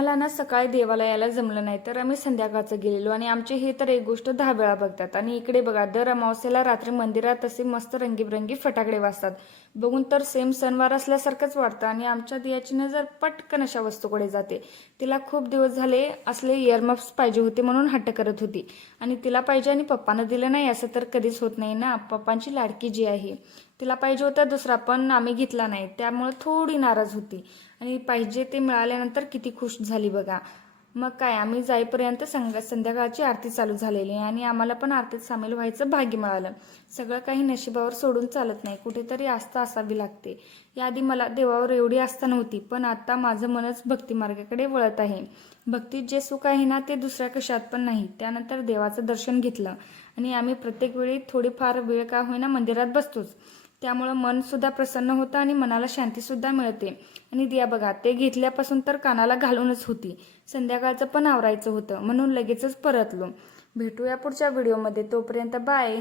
मला ना सकाळी देवाला यायला जमलं नाही तर आम्ही संध्याकाळचं गेलेलो आणि आमचे हे तर एक गोष्ट 10 वेळा बघतात. आणि इकडे बघा, दर अमावस्येला रात्री मंदिरात असे मस्त रंगीबिरंगी फटाकडे वाजतात. बघून तर सेम सणवार असल्यासारखंच वाटतं. आणि आमच्या दियाची नजर पटकन अशा वस्तूकडे जाते. तिला खूप दिवस झाले असले इयरमफ्स पाहिजे होते म्हणून हट्ट करत होती. आणि तिला पाहिजे आणि पप्पानं दिलं नाही असं तर कधीच होत नाही ना. पप्पांची लाडकी जी आहे, तिला पाहिजे होता दुसरा पण आम्ही घेतला नाही, त्यामुळे थोडी नाराज होती. आणि पाहिजे ते मिळाल्यानंतर किती खुश झाली बघा. मग काय, आम्ही जाईपर्यंत संध्याकाळची आरती चालू झालेली आणि आम्हाला पण आरतीत सामील व्हायचं भाग्य मिळालं. सगळं काही नशिबावर सोडून चालत नाही, कुठेतरी आस्था असावी लागते. याआधी मला देवावर एवढी आस्था नव्हती, पण आता माझं मनच भक्ती मार्गाकडे वळत आहे. भक्तीत जे सुख आहे ना, ते दुसऱ्या कशात पण नाही. त्यानंतर देवाचं दर्शन घेतलं आणि आम्ही प्रत्येक वेळी थोडीफार वेळ का होईना मंदिरात बसतोच. त्यामुळं मन सुद्धा प्रसन्न होतं आणि मनाला शांती सुद्धा मिळते. आणि दिया बघा, ते घेतल्यापासून तर कानाला घालूनच होती. संध्याकाळचं पण आवरायचं होतं म्हणून लगेचच परतलो. भेटूया पुढच्या व्हिडिओमध्ये, तोपर्यंत बाय.